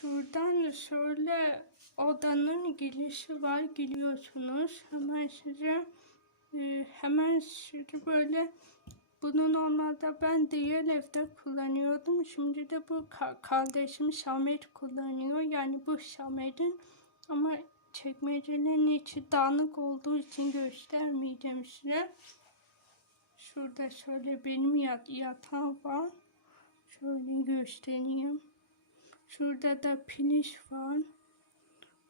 Şuradan şöyle odanın girişi var. Giriyorsunuz. Hemen size e, hemen sizi böyle bunu normalde ben diğer evde kullanıyordum. Şimdi de bu ka- kardeşim Samet kullanıyor. Yani bu Samet'in ama çekmecelerin içi dağınık olduğu için göstermeyeceğim size. Şurada şöyle benim yat yatağım var. Şöyle göstereyim. Şurada da piliş var.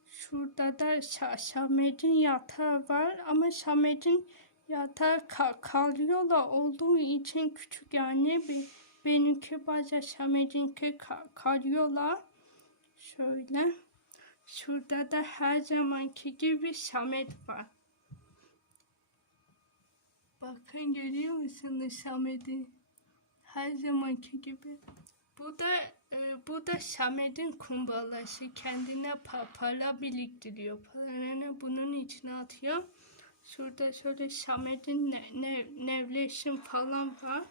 Şurada da Samet'in yatağı var ama Samet'in yatağı ka- karyola olduğu için küçük yani Be- benimki bazen Samet'inki ka- karyola. Şöyle. Şurada da her zamanki gibi Samet var. Bakın görüyor musunuz Samet'i? Her zamanki gibi. Bu da e, bu da Samet'in kumbalası. Kendine pa- para biriktiriyor. Paralarını bunun içine atıyor. Şurada şöyle Samet'in ne, ne, nevleşim falan var.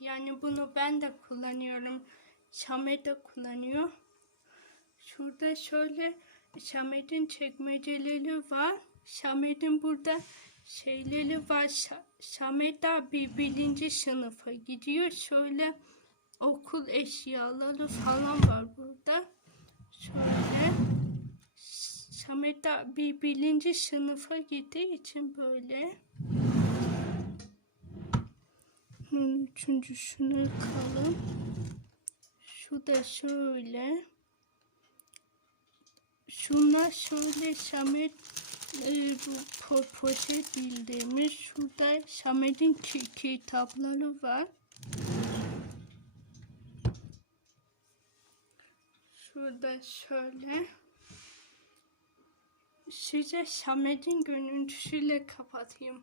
Yani bunu ben de kullanıyorum. Samet de kullanıyor. Şurada şöyle Samet'in çekmeceleri var. Samet'in burada şeyleri var. Sa- Samet abi birinci sınıfa gidiyor. Şöyle okul eşyaları falan var burada. Şöyle Samet abi birinci sınıfa gittiği için böyle. Bunun üçüncüsünü kalın. Şu da şöyle. Şunlar şöyle Samet e, bu po poşet bildiğimiz. Şurada Samet'in ki kitapları var. Şurada şöyle. Size Samet'in görüntüsüyle kapatayım.